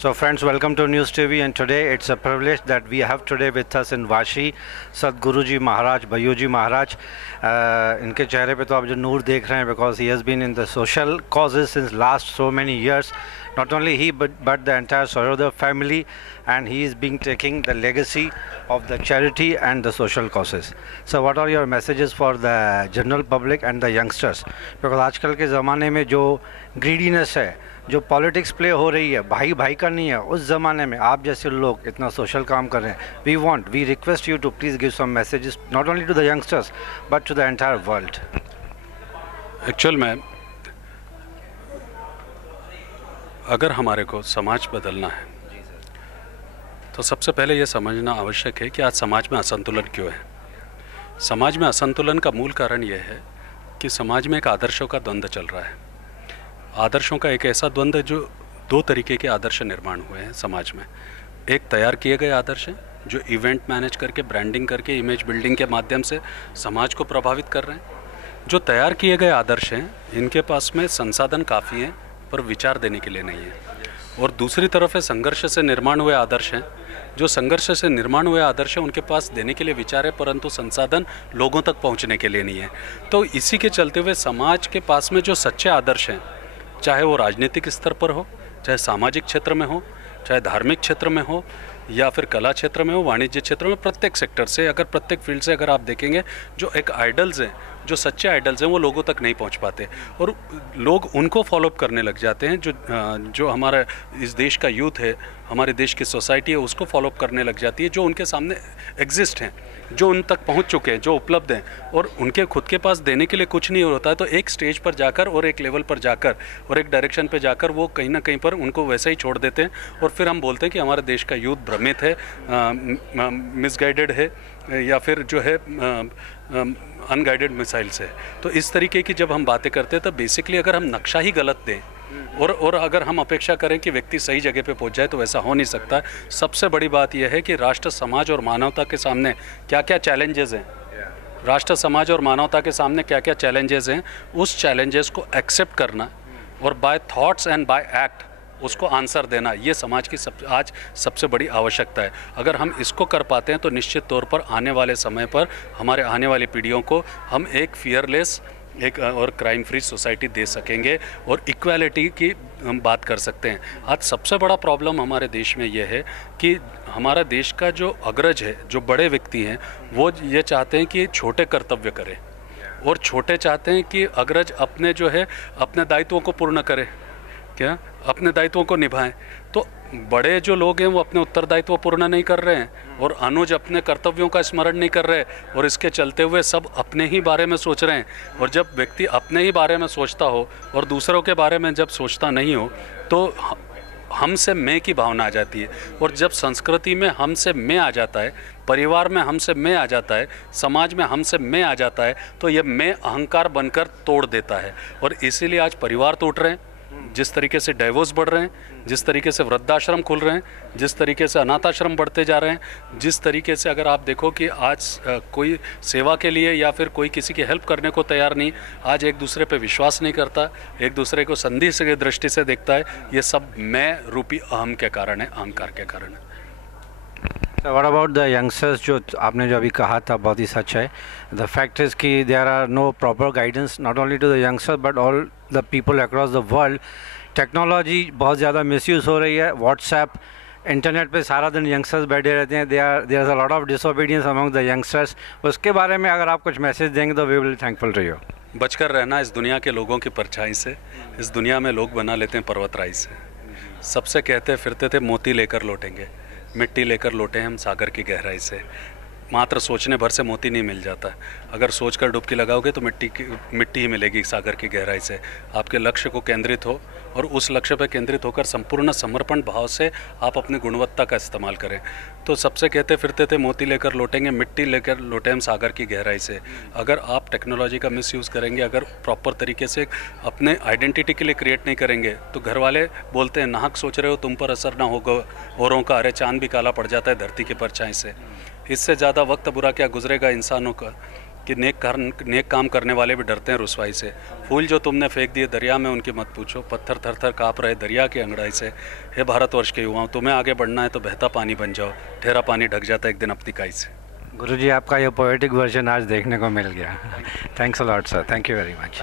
So friends, welcome to News TV, and today it's a privilege that we have today with us in Vashi Sadhguru Ji Maharaj, Bhaiyuji Maharaj. इनके चेहरे पे तो आप जो नूर देख रहे हैं, because he has been in the social causes since last so many years. Not only he but the entire Saroda family, and he is being taking the legacy of the charity and the social causes. So what are your messages for the general public and the youngsters? Because आजकल के ज़माने में जो greediness है, जो politics play हो रही है, भाई भाई का नहीं है, उस ज़माने में आप जैसे लोग इतना सोशल काम कर रहे हैं, we request you to please give some messages not only to the youngsters but to the entire world. Actual में अगर हमारे को समाज बदलना है तो सबसे पहले ये समझना आवश्यक है कि आज समाज में असंतुलन क्यों है. समाज में असंतुलन का मूल कारण यह है कि समाज में एक आदर्शों का द्वंद्व चल रहा है. आदर्शों का एक ऐसा द्वंद्व जो दो तरीके के आदर्श निर्माण हुए हैं समाज में. एक तैयार किए गए आदर्श हैं जो इवेंट मैनेज करके, ब्रांडिंग करके, इमेज बिल्डिंग के माध्यम से समाज को प्रभावित कर रहे हैं. जो तैयार किए गए आदर्श हैं इनके पास में संसाधन काफ़ी हैं पर विचार देने के लिए नहीं है. और दूसरी तरफ है संघर्ष से निर्माण हुए आदर्श हैं. जो संघर्ष से निर्माण हुए आदर्श हैं उनके पास देने के लिए विचार है परंतु संसाधन लोगों तक पहुंचने के लिए नहीं है. तो इसी के चलते हुए समाज के पास में जो सच्चे आदर्श हैं, चाहे वो राजनीतिक स्तर पर हो, चाहे सामाजिक क्षेत्र में हो, चाहे धार्मिक क्षेत्र में हो, या फिर कला क्षेत्र में हो, वाणिज्य क्षेत्र में, प्रत्येक सेक्टर से, अगर प्रत्येक फील्ड से अगर आप देखेंगे, जो एक आइडल्स हैं, जो सच्चे आइडल्स हैं, वो लोगों तक नहीं पहुंच पाते और लोग उनको फॉलोअप करने लग जाते हैं. जो हमारा इस देश का यूथ है, हमारे देश की सोसाइटी है, उसको फॉलोअप करने लग जाती है, जो उनके सामने एग्जिस्ट हैं, जो उन तक पहुंच चुके हैं, जो उपलब्ध हैं, और उनके खुद के पास देने के लिए कुछ नहीं होता है. तो एक स्टेज पर जाकर और एक लेवल पर जाकर और एक डायरेक्शन पर जाकर वो कहीं ना कहीं पर उनको वैसे ही छोड़ देते हैं और फिर हम बोलते हैं कि हमारे देश का यूथ भ्रमित है, मिसगाइडेड है, या फिर जो है अनगाइडेड मिसाइल्स है. तो इस तरीके की जब हम बातें करते हैं तो बेसिकली अगर हम नक्शा ही गलत दें और अगर हम अपेक्षा करें कि व्यक्ति सही जगह पे पहुंच जाए तो वैसा हो नहीं सकता. सबसे बड़ी बात यह है कि राष्ट्र, समाज और मानवता के सामने क्या क्या चैलेंजेस हैं, राष्ट्र, समाज और मानवता के सामने क्या क्या चैलेंजेस हैं, उस चैलेंजेस को एक्सेप्ट करना और by thoughts and by act उसको आंसर देना, ये समाज की आज सबसे बड़ी आवश्यकता है. अगर हम इसको कर पाते हैं तो निश्चित तौर पर आने वाले समय पर हमारे आने वाली पीढ़ियों को हम एक फियरलेस एक और क्राइम फ्री सोसाइटी दे सकेंगे और इक्वालिटी की हम बात कर सकते हैं. आज सबसे बड़ा प्रॉब्लम हमारे देश में यह है कि हमारा देश का जो अग्रज है, जो बड़े व्यक्ति हैं, वो ये चाहते हैं कि छोटे कर्तव्य करें और छोटे चाहते हैं कि अग्रज अपने जो है अपने दायित्वों को पूर्ण करें, क्या अपने दायित्वों को निभाएं. तो बड़े जो लोग हैं वो अपने उत्तरदायित्व पूर्ण नहीं कर रहे हैं और अनुज अपने कर्तव्यों का स्मरण नहीं कर रहे और इसके चलते हुए सब अपने ही बारे में सोच रहे हैं. और जब व्यक्ति अपने ही बारे में सोचता हो और दूसरों के बारे में जब सोचता नहीं हो तो हम से मैं की भावना आ जाती है. और जब संस्कृति में हम से मैं आ जाता है, परिवार में हम से मैं आ जाता है, समाज में हम से मैं आ जाता है, तो ये मैं अहंकार बनकर तोड़ देता है. और इसीलिए आज परिवार टूट रहे हैं, जिस तरीके से डाइवोर्स बढ़ रहे हैं, जिस तरीके से वृद्धाश्रम खुल रहे हैं, जिस तरीके से अनाथाश्रम बढ़ते जा रहे हैं, जिस तरीके से अगर आप देखो कि आज कोई सेवा के लिए या फिर कोई किसी की हेल्प करने को तैयार नहीं, आज एक दूसरे पे विश्वास नहीं करता, एक दूसरे को संधि से दृष्टि से देखता है, ये सब मैं रूपी अहम के कारण है, अहंकार के कारण है. So what about the youngsters? जो आपने जो अभी कहा था बहुत ही सच है. The fact is कि there are no proper guidance not only to the youngsters but all the people across the world. Technology बहुत ज़्यादा मिसयूज़ हो रही है. व्हाट्सएप, इंटरनेट पे सारा दिन यंगस्टर्स बैठे रहते हैं. There is a lot of disobedience among the youngsters. उसके बारे में अगर आप कुछ मैसेज देंगे तो we will thankful to you. बचकर रहना इस दुनिया के लोगों की परछाई से. इस दुनिया में लोग बना लेते हैं पर्वतराई से. सबसे कहते फिरते थे मोती लेकर लौटेंगे, मिट्टी लेकर लौटे हम सागर की गहराई से. मात्र सोचने भर से मोती नहीं मिल जाता. अगर सोचकर डुबकी लगाओगे तो मिट्टी ही मिलेगी सागर की गहराई से. आपके लक्ष्य को केंद्रित हो और उस लक्ष्य पर केंद्रित होकर संपूर्ण समर्पण भाव से आप अपनी गुणवत्ता का इस्तेमाल करें. तो सबसे कहते फिरते थे मोती लेकर लौटेंगे, मिट्टी लेकर लौटे हम सागर की गहराई से. अगर आप टेक्नोलॉजी का मिसयूज़ करेंगे, अगर प्रॉपर तरीके से अपने आइडेंटिटी के लिए क्रिएट नहीं करेंगे, तो घर वाले बोलते हैं नाहक सोच रहे हो, तुम पर असर ना होगा औरों का, अरे चांद भी काला पड़ जाता है धरती की परछाई से. इससे ज़्यादा वक्त बुरा क्या गुजरेगा इंसानों का कि नेक काम करने वाले भी डरते हैं रुसवाई से। फूल जो तुमने फेंक दिए दरिया में उनकी मत पूछो, पत्थर थर थर काँप रहे दरिया की अंगड़ाई से। हे भारतवर्ष के युवाओं, तुम्हें आगे बढ़ना है तो बहता पानी बन जाओ, ठहरा पानी ढक जाता है एक दिन अपनी काई से। गुरुजी, आपका ये पोएटिक वर्जन आज देखने को मिल गया। Thanks a lot sir, thank you very much.